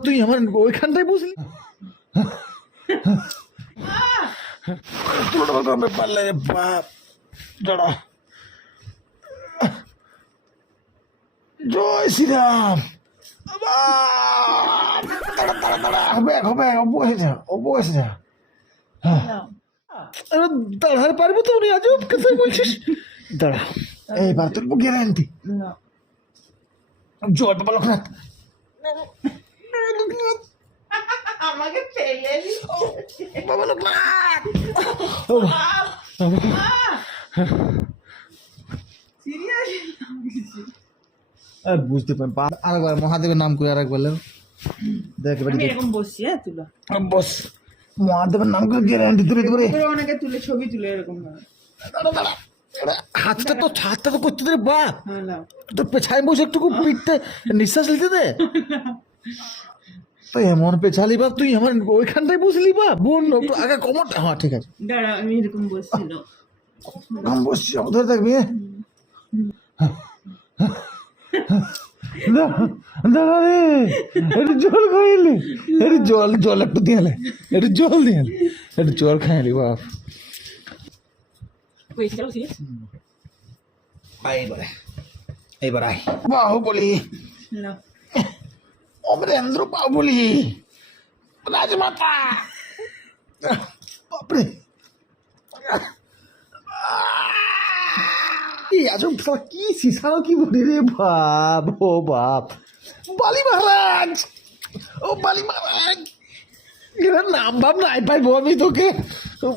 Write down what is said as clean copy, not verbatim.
তুই আমার ওইখানটাই বুঝলি পারলে রে বাপ দাঁড়া জয় শ্রীরাম দাঁড়া দাঁড়া দাঁড়া হবে হবে অবশ্যই যা দাঁড়াতে পারবো তো উনি আজব কথা বলছিস দাঁড়া এইবার তোর গ্যারান্টি জয় বাবা লোকনাথ আমাকে ফেলে বাবা লোকনাথ আর বুঝতে পারি আরেকবার মহাদেবের নাম করে আরেকবার দেখ এরকম বসছি হ্যাঁ তুলো বস মহাদেবের নাম করে গ্যারান্টি তুলে দেবো রে অনেকে তুলে ছবি তুলে এরকম ভাবে দাঁড়া দাঁড়া হাতটা তো করতে দে বাপ হ্যাঁ না তোর পেছায় বসে একটু পিঠতে নিঃশ্বাস নিতে দে তো এমন পেছালি বাপ তুই আমার ওইখানটাই বসলি বাপ বোন একটু আগে কমরটা হ্যাঁ ঠিক আছে দাঁড়া আমি এরকম বসছিল আমি বসছি ধরে থাকবি দাঁড়া রে একটু জল খাইলি একটু জল একটু দিয়ে একটু জল দিয়ে একটু জল খাইলি বাপ এইবার আয় বাহুবলি না অমরেন্দ্র বাহুবলি রাজমাতা বাপরে আজব কি শিশাও কি বলি রে বাপ ও বাপ বালি মহারাজ ও বালি মহারাজ এরা নাম ভাব নাই পাইবো আমি তোকে ও